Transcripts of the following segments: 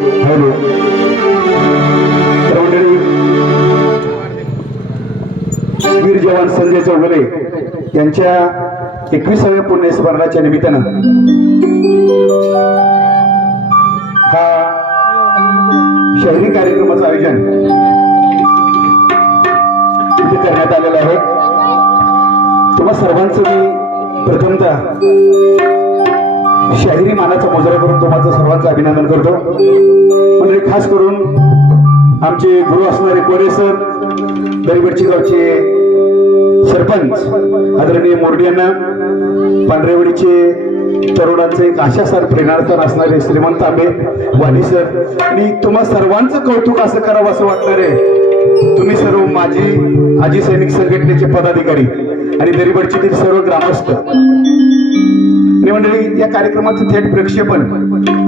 Hello. तर मंडळी, वीर जवान संजय चौगुले यांच्या 21व्या पुण्यस्मरणाच्या निमित्तानं हा शहरी कार्यक्रमाचं आयोजन इथे करण्यात आलेलं आहे. तुम्हा सर्वांचं मी प्रथमतः शाहिरी मानाचा मुजरा करून तुम्हाला सर्वांचं अभिनंदन करतो. म्हणजे खास करून आमचे गुरु असणारे कोरे सर, दरिबडची गावचे सरपंच आदरणीय मोरडी यांना, पांढरेवाडीचे तरुणांचे एक आशासार प्रेरणास्थान असणारे श्रीमंत तांबे वाणी सर, आणि तुम्हा सर्वांचं कौतुक असं करावं असं वाटणारे तुम्ही सर्व माझी आजी सैनिक संघटनेचे पदाधिकारी आणि दरिबडचे सर्व ग्रामस्थ. आणि मंडळी, या कार्यक्रमाचं थेट प्रक्षेपण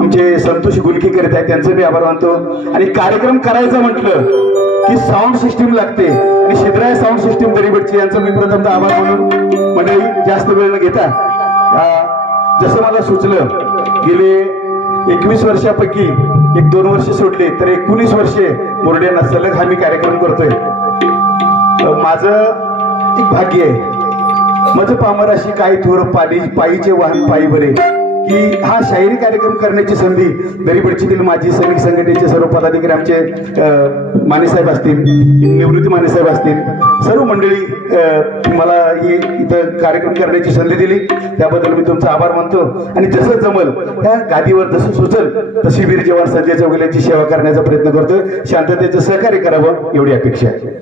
आमचे संतोष गुलकी करत आहेत, त्यांचं मी आभार मानतो. आणि कार्यक्रम करायचं म्हटलं की साऊंड सिस्टीम लागते, आणि शिद्राय साऊंड सिस्टीम दरिबडची यांचं मी प्रथमतः आभार मानून मंडळी जास्त वेळ न घेता, जसं मला सुचलं गेले 21 वर्षापैकी 1-2 वर्ष सोडले तर 19 वर्षे मोरड्यांना सलग हा मी कार्यक्रम करतोय. माझं एक भाग्य आहे, माझं पामर अशी काही थोर पायीचे वाहन पायी बरे, की हा शाहिरी कार्यक्रम करण्याची संधी दरिबडचीतील माजी सैनिक संघटनेचे सर्व पदाधिकारी, आमचे मानेसाहेब असतील, निवृत्ती मानेसाहेब असतील, सर्व मंडळी मला ही इथं कार्यक्रम करण्याची संधी दिली, त्याबद्दल मी तुमचा आभार मानतो. आणि जसं जमल त्या गादीवर जसं सुचल तशी वीर जवान संजय चौगुलेंची सेवा करण्याचा प्रयत्न करतो. शांततेचं सहकार्य करावं एवढी अपेक्षा आहे.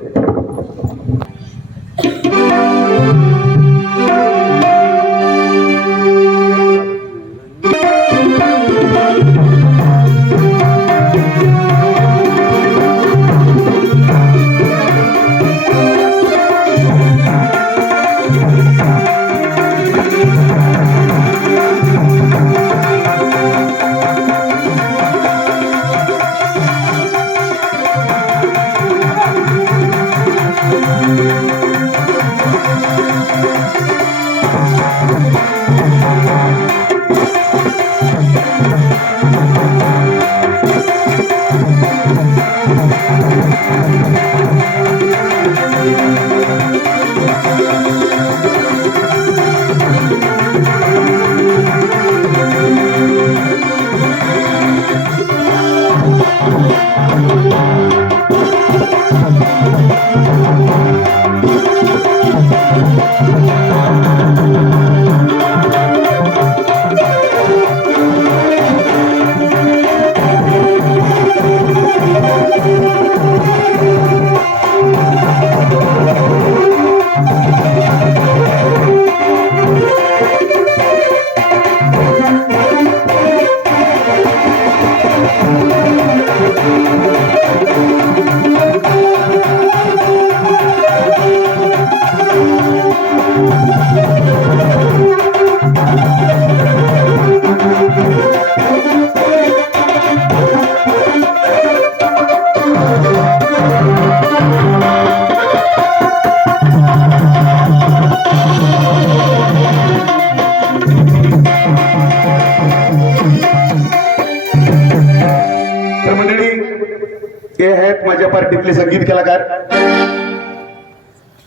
हे आहेत माझ्या पार्टीतले संगीत कलाकार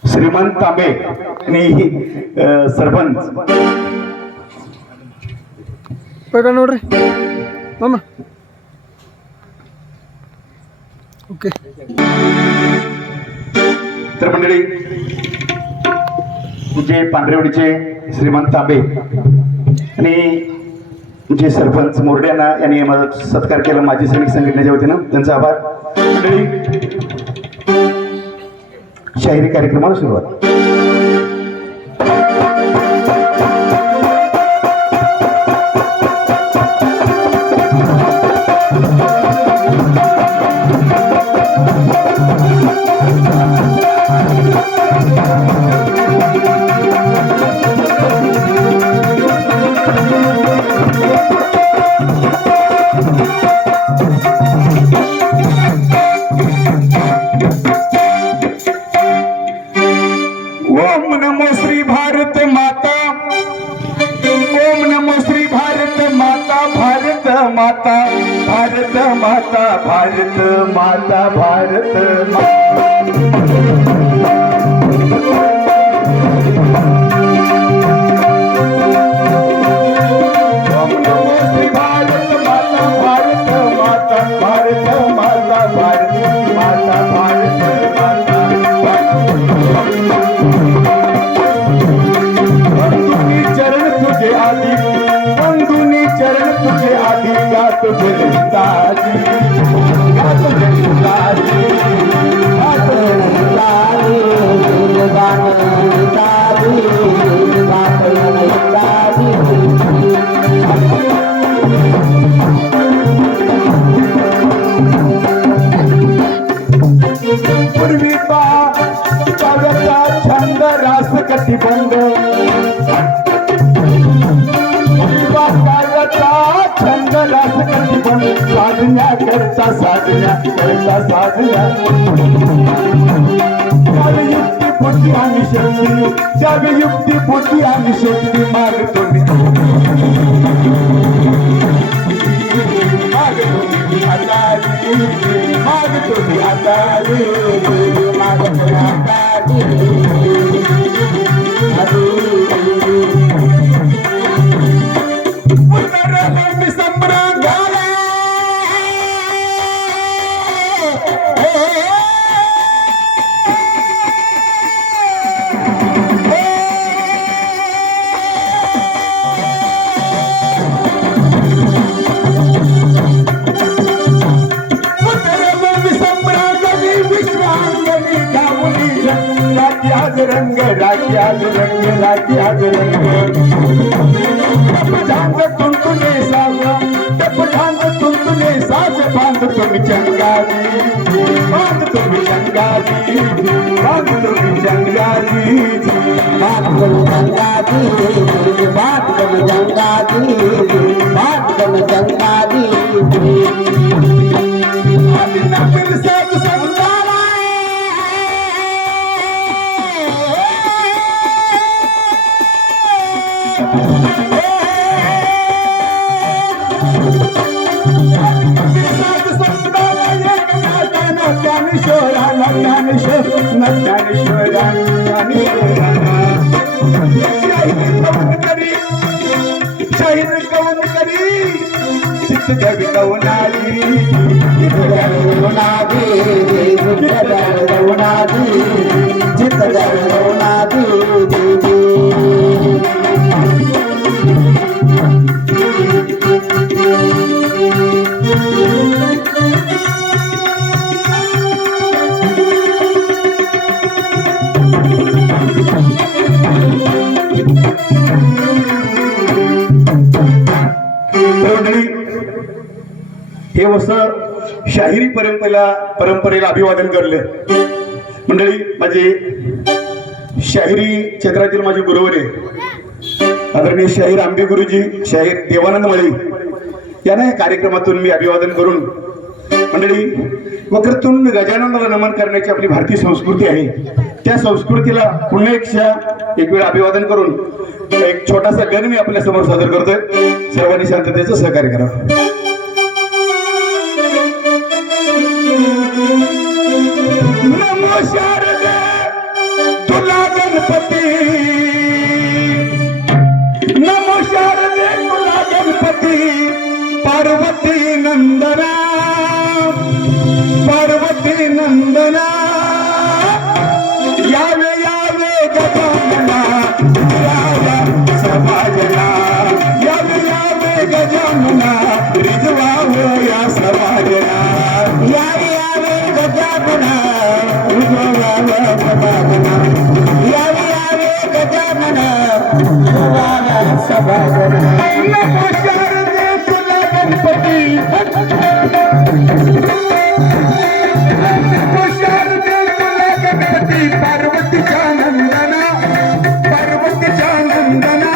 श्रीमंत तांबे आणि सरपंच. मामा ओके. तर मंडळी, जे पांढरेवाडीचे श्रीमंत तांबे आणि जे सरपंच मोरड्यांना यांनी माझा सत्कार केला माजी सैनिक संघटनेच्या वतीनं, त्यांचा आभार. मंडळी, शाहिरी कार्यक्रमाला सुरुवात. ओम नमो श्री भारत माता माता भारत माता भारत ओम नमो श्री भारत माता भारत माता भारत माता भारत माता भारत माता बंधुनी चरण तुझे आदि बंधुनी चरण तुझे आदि का तुझे ताजी का तुझे ताजी का तुझे ताजी पूर्वी पावता छंद रास कटिबंध छंद रास कटिबंध साधना करता साधना त्यावे युक्ती बुद्धी आणि शक्ती त्यावे युक्ती बुद्धी आणि शक्ती मागतो मी मागतो मी रंग राखी रंग झांग तुमने साज टप झांग तुमने साज बांध तुम चंगारी बांध तुम चंगारी बांध तुम चंगारी बांध तुम चंगारी बांध तुम चंगारी बांध तुम चंगारी नबिल सब संसारा शाहीर कौन करी चित्त जग कौनारी चित्त जग कौनारी चित्त जग कौनारी हे असं शाहिरी परंपरेला अभिवादन करले मंडळी. माझे शाहिरी क्षेत्रातील माझे गुरुवर आहे आदरणीय शाहीर आंबे गुरुजी, शाहीर देवानंद मळी यांना या कार्यक्रमातून मी अभिवादन करून मंडळी वक्रतुंड गजाननाला नमन करण्याची आपली भारतीय संस्कृती आहे. त्या संस्कृतीला पुन्हा एक वेळ अभिवादन करून एक छोटासा गण मी आपल्या समोर सादर करतोय. सर्वांनी शांततेचं सहकार्य करा. नमो शारदे तुला गणपती, नमो शारदे तुला गणपती, पार्वती नंदना पार्वती नंदना यावे यावे गजानना राजा समाजना यावे यावे गजानना रिजवावो या समाजना यावे यावे गजानना रिजवावो समाजना यावे यावे गजानना रिजवावो समाजना. नमो शारदे तुला गणपती, पार्वतीच्या नंदना पार्वतीच्या नंदना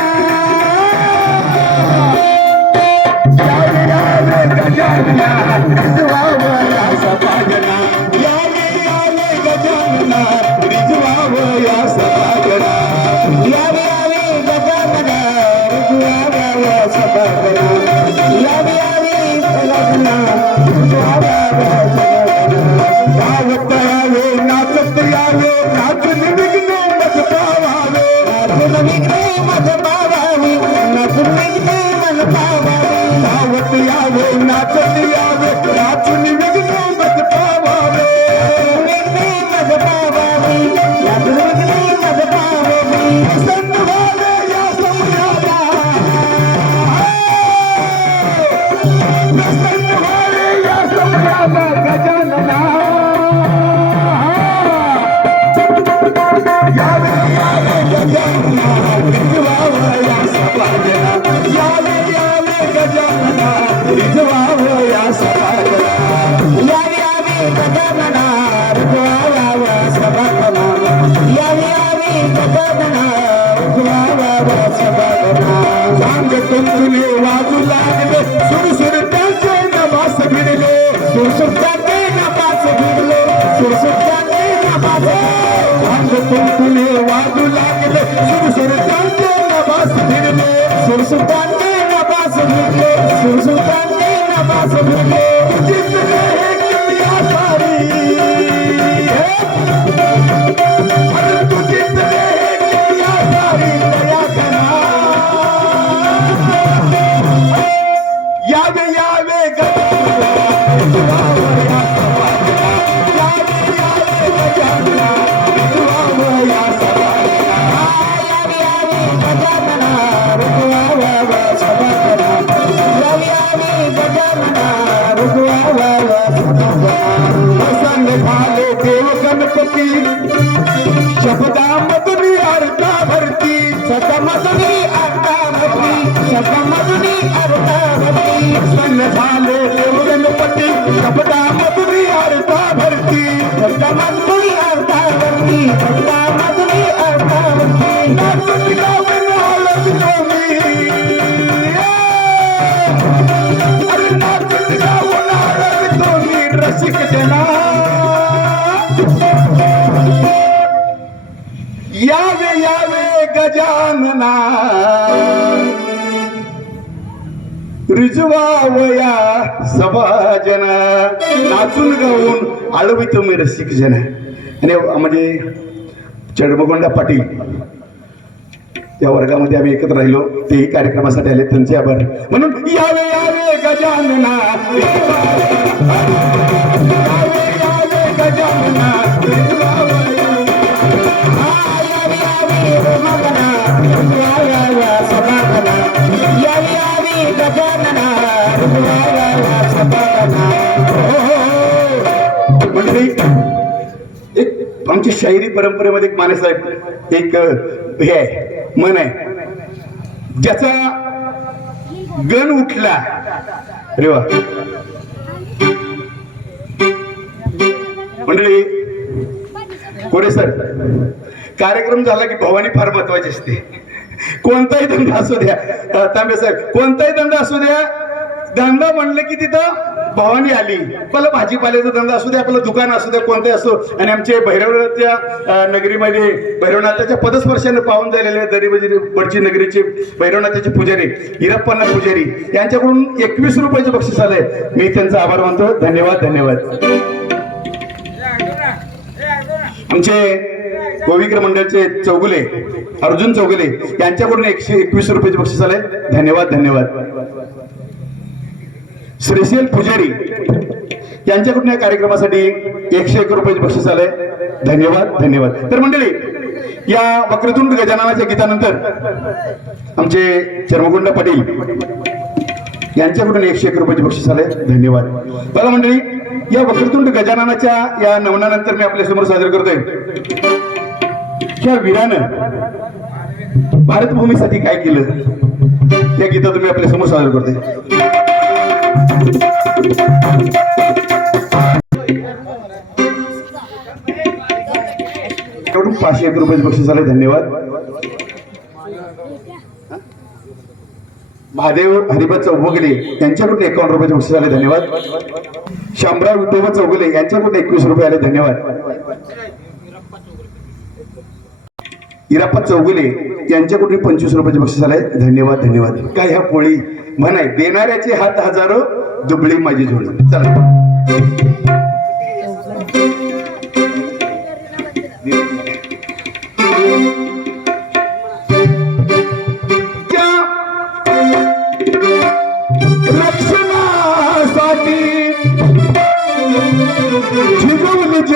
यावे यावे गजानना रिजवावया समाजना यावे यावे गजानना रिजवावया समाजना यावे यावे गजानना रिजवावया समाजना यावे यावे गजानना पावावे नाचून विघ्न मज पावावे प्रसन्न व्हावे या समयाला प्रसन्न व्हावे या समयाला गजानना यावे यावे गजानना रिझवावं या सभाजना यावे यावे गजानना रिझवावं या सभाजना यावे यावे गजानना रिझवावं सभाजना यावे यावे गजानना रिझवावं सभाजना सांग तुमले वाजू लागले सुरसुर त्यांचे नवास भिडले सुरसुर त्यांचे नवास भिडले सुरसुर त्यांचे नवास तुमले वाजू लागले सुरसुर त्यांचे नवास भिडले सुरसुर त्यांचे नवास भिडले सुरसुर त्यांचे नवास भिडले जिंकले हे किया सारी अरे तू जिंकले हे किया सारी दया करा यावे यावे गजानना रिझवावं या सभाजना यावे यावे गजानना रिझवावं या सभाजना यावे यावे गजानना रिझवावं सभाजना यावे यावे गजानना रिझवावं सभाजना प्रसन्न झाले देव गणपती शब्दामधुनी अर्था भरती शब्दामधुनी अर्था भरती शब्दामधुनी अर्था भरती प्रसन्न झाले देव गणपती शब्दामधुनी अर्था भरती शब्दामधुनी अर्था भरती शब्दामधुनी अर्था भरती नाचून गावे नालक जोमी अरे नाचून गावं नालक जोमी रसिक जना यावे यावे गजानना रिझवावया सभाजन नाचून गाऊन आळवितो मी रसिक जन आणि म्हणजे चढमगोंडा पाटील त्या वर्गामध्ये आम्ही एकत्र राहिलो तेही कार्यक्रमासाठी आले त्यांचे आभार म्हणून यावे यावे गजानना यावे यावे गजानना मंडळी एक आमची शाहिरी परंपरेमध्ये एक मानेसाहेब एक हे आहे मन आहे ज्याचा गण उठला अरे वा मंडळी कोरे सर कार्यक्रम झाला की भवानी फार महत्वाची असते कोणताही धंदा असू द्या तांबे साहेब कोणताही धंदा असू द्या धंदा म्हणलं की तिथं भवानी आली आपला भाजीपाल्याचा धंदा असू द्या आपलं दुकान असू द्या कोणते असो आणि आमचे भैरवनाथच्या नगरीमध्ये भैरवनाथाच्या पदस्पर्शाने पाहून झालेले बडची नगरीचे भैरवनाथाचे पुजारी हिरप्पण्णा पुजारी यांच्याकडून 21 रुपयाचे बक्षीस आलंय मी त्यांचा आभार मानतो धन्यवाद धन्यवाद आमचे गोविक्र मंडळचे चौगुले अर्जुन चौगुले यांच्याकडून 121 रुपयाचे बक्षीस आले धन्यवाद धन्यवाद श्रीशैल पुजारी यांच्याकडून या कार्यक्रमासाठी 101 रुपयाचे बक्षीस आले धन्यवाद धन्यवाद तर मंडळी या वक्रतुंड गजाननाच्या गीतानंतर आमचे चर्मगुंडा पाटील यांच्याकडून 101 रुपयाचे बक्षीस आले धन्यवाद बघा मंडळी या वक्रतुंड गजाननाच्या या नवनानंतर मी आपल्या समोर सादर करतोय या वीरानं भारतभूमीसाठी काय केलं या गीता तुम्ही आपल्या समोर सादर करतोय 501 रुपयाचे बक्षीस आले धन्यवाद महादेव हरिभात चौगुले यांच्याकडून 51 रुपयाचे बक्षीस आले धन्यवाद शामराव विठोबा चौगुले यांच्याकडून 21 रुपये आले धन्यवाद इराप्पा चौगुले यांच्याकडून 25 रुपयाचे बक्षीस आले धन्यवाद धन्यवाद काय ह्या पोळी म्हणाय देणाऱ्याचे हात हजारो दुबळी माझी जोडी चला रक्षणासाठी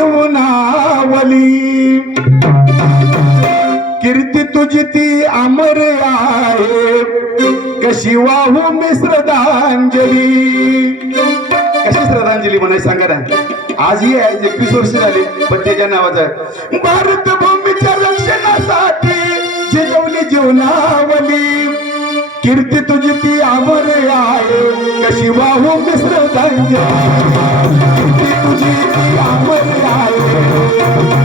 जीवनावली कीर्ती तुझी ती अमर आहे कशी वाहू मी श्रद्धांजली. कशी श्रद्धांजली म्हणायची सांगा ना. आजही आहे 21 वर्ष झाली पण त्याच्या नावाचा भारत भूमीच्या रक्षणासाठी जिजवली जीवनावली कीर्ती तुझी ती अमर आहे कशी वाहू मी श्रद्धांजली. कीर्ती तुझी ती अमर आहे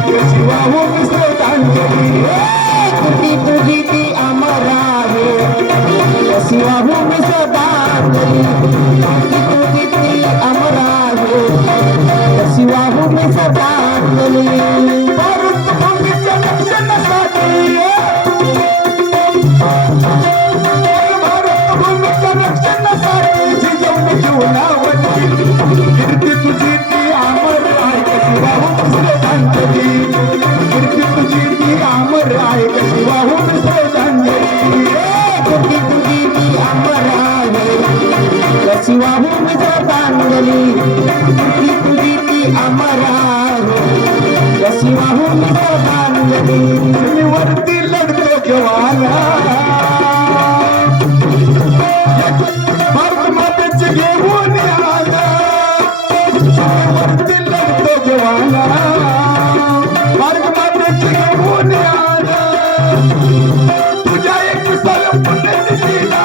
कशी वाहू मी श्रद्धांजली. कीर्ती तुझी ती अमर आहे कशी वाहू मी श्रद्धांजली. कीर्ती तुझी ती अमर आहे कशी वाहू मी श्रद्धांजली. भारत भूमीच्या रक्षणासाठी भारत भूमीच्या रक्षणासाठी जिजवली जीवनावली कीर्ती तुझी ती अमर आहे कशी वाहू मी श्रद्धांजली. कीर्ती तुझी ती अमर आहे कशी वाहू मी श्रद्धांजली. कीर्ती तुझी ती अमर आहे कशी वाहू मी श्रद्धांजली. कीर्ती तुझी ती अमर आहे कशी वाहू मी श्रद्धांजली. वरती लढतो जवाना भारत मातेचे घेऊन आला. वरती लढतो जवाना भारत मातेचे घेऊन आला. तुझ्या एक साल पुण्यतिथीला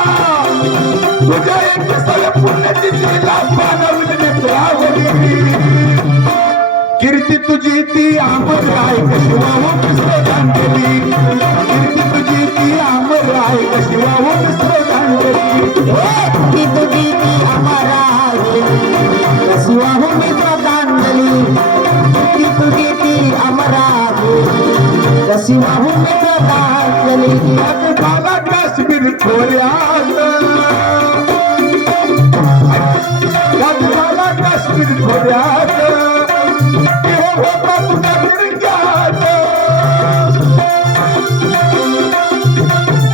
तुझ्या एक साल पुण्यतिथीला मानवली मित्रावली कीर्ती तुझी ती अमर आहे कशी वाहू मी श्रद्धांजली. कीर्ती तुझी ती अमर आहे कशी वाहू मी श्रद्धांजली. कीर्ती तुझी ती अमर आहे कशी वाहू मी श्रद्धांजली. कीर्ती तुझी ती अमर आहे कशी वाहू मी श्रद्धांजली. यात झाला काश्मीर खोऱ्यात यात झाला काश्मीर खोऱ्यात होता तुझ्या तिरंग्यात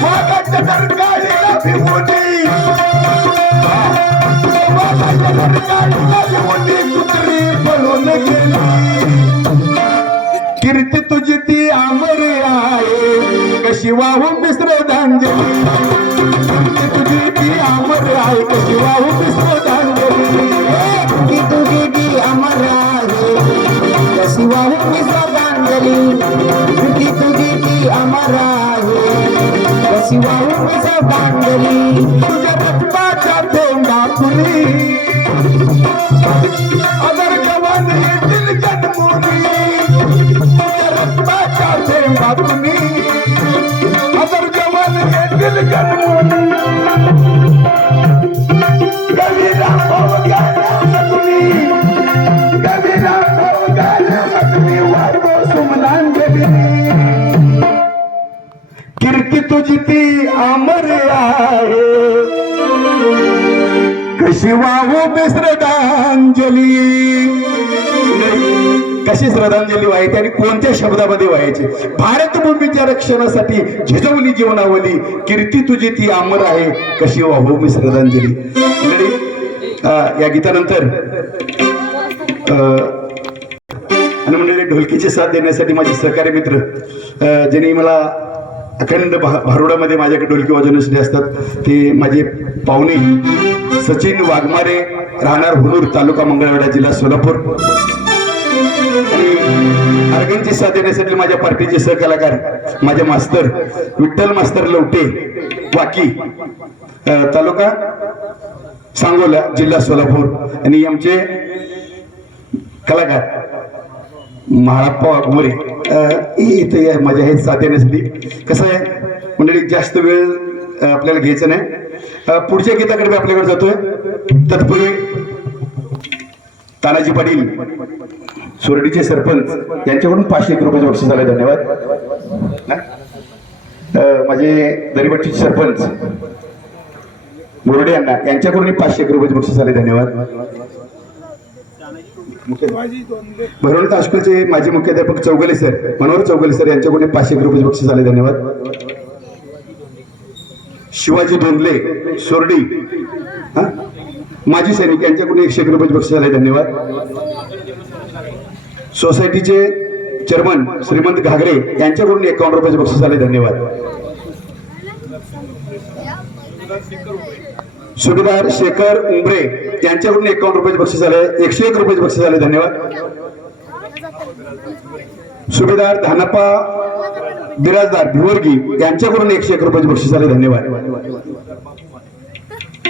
वाघाच्या दरकाळीला भिवूनी वाघाच्या दरकाळीला भिवूनी कुत्री पळून गेली. कीर्ती तुझी ती अमर आहे कशी वाहू मी श्रद्धांजली. कीर्ती तुझी ती अमर आहे कशी वाहू मी श्रद्धांजली. कीर्ती तुझी ती अमर आहे कशी वाहू मी श्रद्धांजली. कीर्ती तुझी ती अमर आहे कशी वाहू मी श्रद्धांजली. तुझ्या रक्ताच्या थेंबापुरी अगर जवान येतील जन्मोनी. तुझ्या रक्ताच्या थेंबापुरी अगर जवान येतील जन्मोनी. कवीला हो गेला तुम्ही कवीला हो गेला तुम्ही वाटो सुमनांजली. कीर्ती तुझी ती अमर आहे कशी वाहू मी श्रद्धांजली. कशी श्रद्धांजली व्हायची आणि कोणत्या शब्दामध्ये व्हायची. भारत भूमीच्या रक्षणासाठी झिजवली जीवनावली कीर्ती तुझी ती अमर आहे कशी वाहू मी श्रद्धांजली. या गीतानंतर आणि म्हणजे ढोलकीची साथ देण्यासाठी माझे सहकारी मित्र ज्यांनी मला अखंड भारुडामध्ये माझ्याकडे ढोलकी वाजवण्यासाठी असतात ते माझे पाहुणे सचिन वाघमारे राहणार हुनूर तालुका मंगळवेढा जिल्हा सोलापूर. आणि अर्गनची साथ देण्यासाठी माझ्या पार्टीचे सहकलाकार माझे मास्तर विठ्ठल मास्तर लवटे वाकी तालुका सांगोला जिल्हा सोलापूर. आणि आमचे कलाकार महाळप्पा वाघमोरे इथे माझ्या हे साथ देण्यासाठी. कसं आहे मंडळी जास्त वेळ आपल्याला घ्यायचं नाही. पुढच्या गीताकडे मी आपल्याकडे जातोय. तत्पूर्वी तानाजी पाटील सोरडीचे सरपंच यांच्याकडून 500 रुपये बक्षीस झाले. धन्यवाद. माझे दरीपट्टीचे सरपंच बोर्डे यांना यांच्याकडून 500 रुपये बक्षीस झाले. धन्यवाद. भरवणी हायस्कूलचे माजी मुख्याध्यापक चौगले सर मनोहर चौगले सर यांच्याकडून 500 रुपये बक्षीस झाले. धन्यवाद. शिवाजी धोंडले सोरडी माजी सैनिक यांच्याकडून 100 रुपये बक्षीस झाले. धन्यवाद. सोसायटीचे चेअरमन श्रीमंत घागरे यांच्याकडून 51 रुपयाचे बक्षीस आले, धन्यवाद. सुभेदार शेखर उंबरे यांच्याकडून 51 रुपयाचे बक्षीस आले, 101 रुपयाचे बक्षीस आले, धन्यवाद. सुभेदार धानप्पा बिराजदार भिवर्गी यांच्याकडून 101 रुपयाचे बक्षीस आले, धन्यवाद.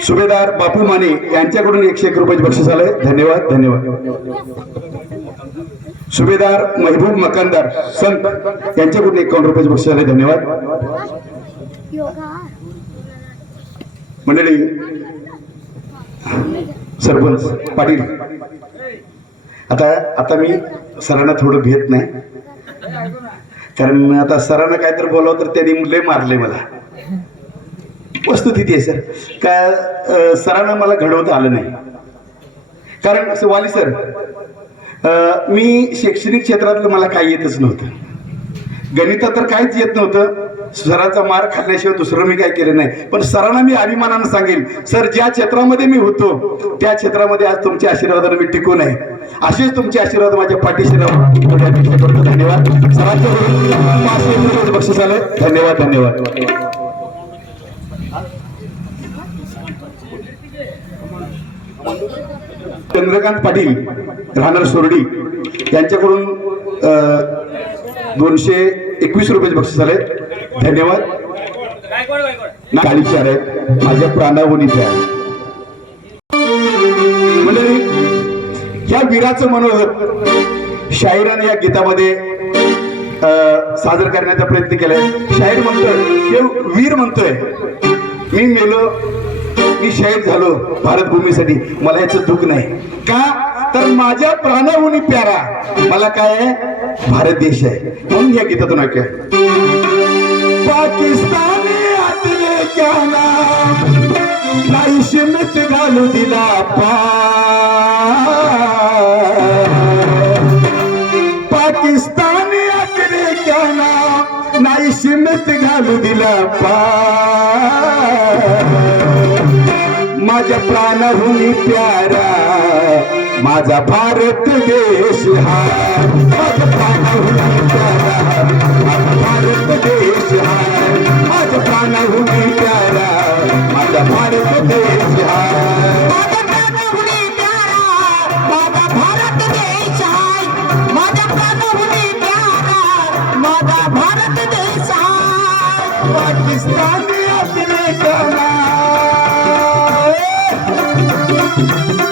सुभेदार बापू माने यांच्याकडून 101 रुपयाचे बक्षीस आले, धन्यवाद धन्यवाद. सुभेदार महबूब मकानदार संत यांच्याकडून 51 रुपयाचे बक्षीस आले, धन्यवाद. मंडळी, सरपंच पाटील, आता मी सरांना थोडं भेट नाही, कारण आता सरांना काय तर बोलावं तर त्यांनी लय मारले मला. वस्तुस्थिती आहे सर, का सरांना मला घडवता आलं नाही. कारण असं वाली सर, मी शैक्षणिक क्षेत्रातलं मला काही येतच नव्हतं, गणितात तर काहीच येत नव्हतं. सरांचा मार खाल्ल्याशिवाय दुसरं मी काय केलं नाही. पण सरांना मी अभिमानानं सांगेल, सर ज्या क्षेत्रामध्ये मी होतो त्या क्षेत्रामध्ये आज तुमच्या आशीर्वादाने मी टिकून आहे. असेच तुमचे आशीर्वाद माझ्या पाठीशी राहून करतो, धन्यवाद. सरांच्या 500 रुपयाचे बक्षीस आले, धन्यवाद धन्यवाद. चंद्रकांत पाटील राहणार सोरडी यांच्याकडून 221 रुपयाचे बक्षीस आले, धन्यवाद. काळीचार आहे माझ्या प्राणावनीच्या मंडळी, या वीराचं मनोगत शाहिराने या गीतामध्ये सादर करण्याचा प्रयत्न केलाय. शाहीर म्हणतोय, हे वीर म्हणतोय, मी मेलो, मी शहीद झालो भारतभूमीसाठी, मला याचं दुःख नाही. का तर माझ्या प्राणाहून प्यारा मला काय आहे, भारत देश आहे. म्हणून या गीतातून ऐका. पाकिस्तानी आतले क्या नाम नाही शिमित घालू दिला पाकिस्तानी आतले क्या नाम नाही शिमित घालू दिला माझ्या प्राणाहून प्यारा माझा भारत देश हा, माझ्या प्राणाहून प्यारा माझा भारत देश हा, माझ्या प्राणाहून प्यारा माझा भारत देश हा, माझ्या प्राणाहून प्यारा माझा भारत देश हा, माझ्या प्राणाहून प्यारा माझा भारत देश हा. पाकिस्तानी अपने गाना,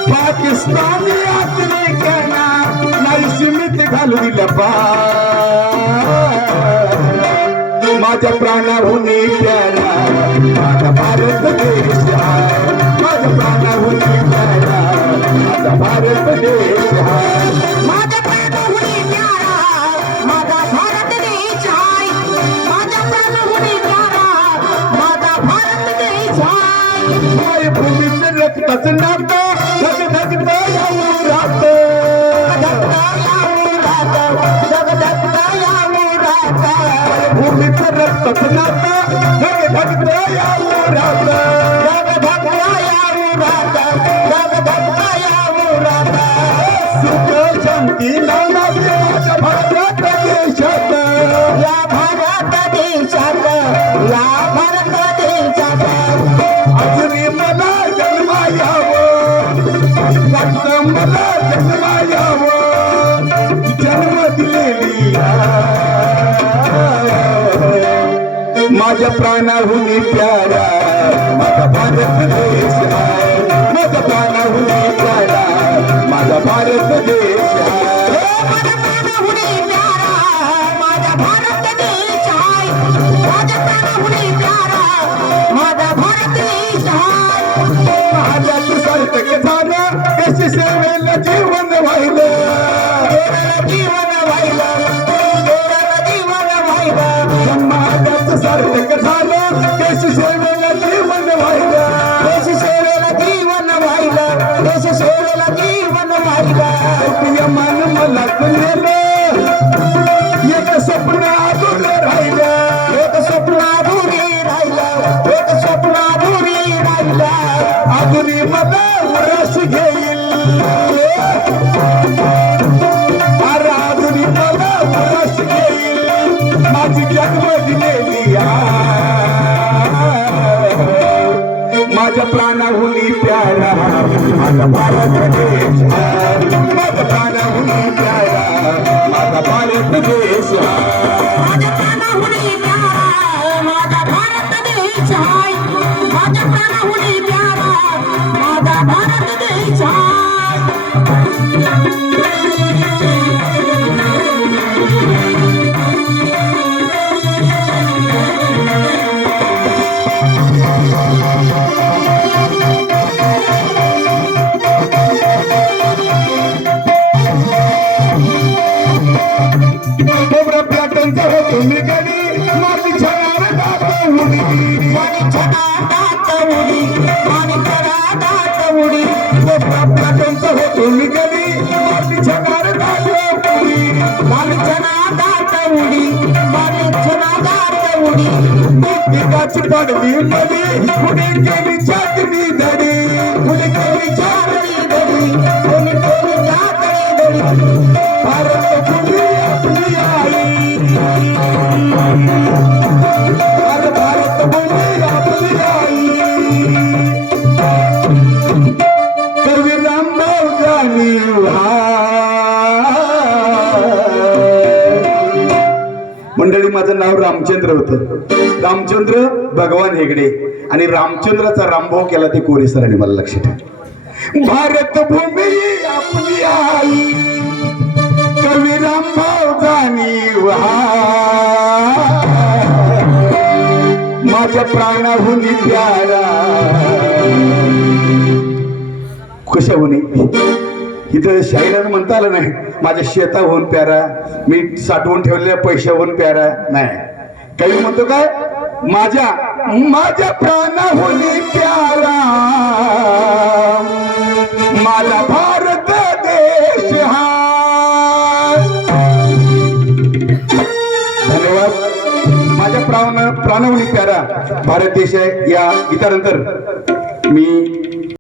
पाकिस्तानी आपले कहना नाही सीमित घालू दिलं माझ्या प्राणाहून प्यारा माझा भारत देश आहे, माझ्या प्राणाहून प्यारा माझा भारत देश आहे, माझ्या प्राणाहून प्यारा माझा भारत देश आहे, माझ्या प्राणाहून प्यारा माझा भारत देश आहे. भूमीचं रक्ताचं नातं भूमीचं रक्ताचं नातं धगधगतं या उरात, धगधगतं या उरात, धगधगतं या उरात. सुख शांती नांदावी माझ्या भारत देशात, या भारत देशात, या भारत देशात. अजूनही मला जन्मायावं, फक्त मला जन्मायावं, जन्म दिलेली माझ्या प्राणाहून प्यारा माझा भारत देश आहे, माझ्या प्राणाहून प्यारा माझा भारत देश आहे, माझ्या प्राणाहून प्यारा माझा भारत देश आहे, माझ्या प्राणाहून प्यारा माझा भारत देश आहे. माझ्याचं सार्थक झालं, देश सेवेला जीवन वाहिलं, जीवन वाहिलं, जीवन वाहिलं. माझ्याचं सार्थक झालं, देश सेवेला जीवन वाहिलं, देश सेवेला जीवन वाहिलं, देश सेवेला जीवन वाहिलं. मन मला नेलं, एक स्वप्न अधुरं राहिलं, एक स्वप्न अधुरी राहिलं, एक स्वप्न अधुरी राहिलं. अधुरी मला रस घेईल, अरे प्यारा माझा भारत देश हा. माझ्या प्राणाहुनी प्यारा माझा भारत देश हाय माझ्या प्राणाहुनी प्यारा माझा भारत देश हाय खोबरं प्लॅटनचं होतो मी गडी माती छाणार दाखवली वाणी छटा दात उडी वाणी छटा दात उडी खोबरं प्लॅटनचं होतो मी गडी माती छाणार दाखवली वाणी छटा दात उडी वाणी छटा दात उडी पिकाची पडली मधी कुणी केली छाटणी धडी कुणी केली चाकरी दडी कुणी केली चाकरी दडी भारत भूमी आपली आई अरे भारत भूमी आपली आई कर्वी रामभाऊ जाणीव मंडळी माझं नाव रामचंद्र होतं रामचंद्र भगवान हेगडे आणि रामचंद्राचा रामभाऊ केला ते कोरे सरांनी मला लक्षात ठेव भारत भूमी आपली आई कवी रामभाऊ जाणीव माझ्या प्राणाहून प्यारा कशाहून इथं शाहिरानं म्हणता आलं नाही माझ्या शेताहून प्यारा मी साठवून ठेवलेल्या पैशाहून प्यारा नाही काही म्हणतो काय माझ्या प्राणाहून प्यारा माझा भारत देश हा. धन्यवाद. माझ्या प्राणाहून प्यारा भारत देश आहे या गीतानंतर मी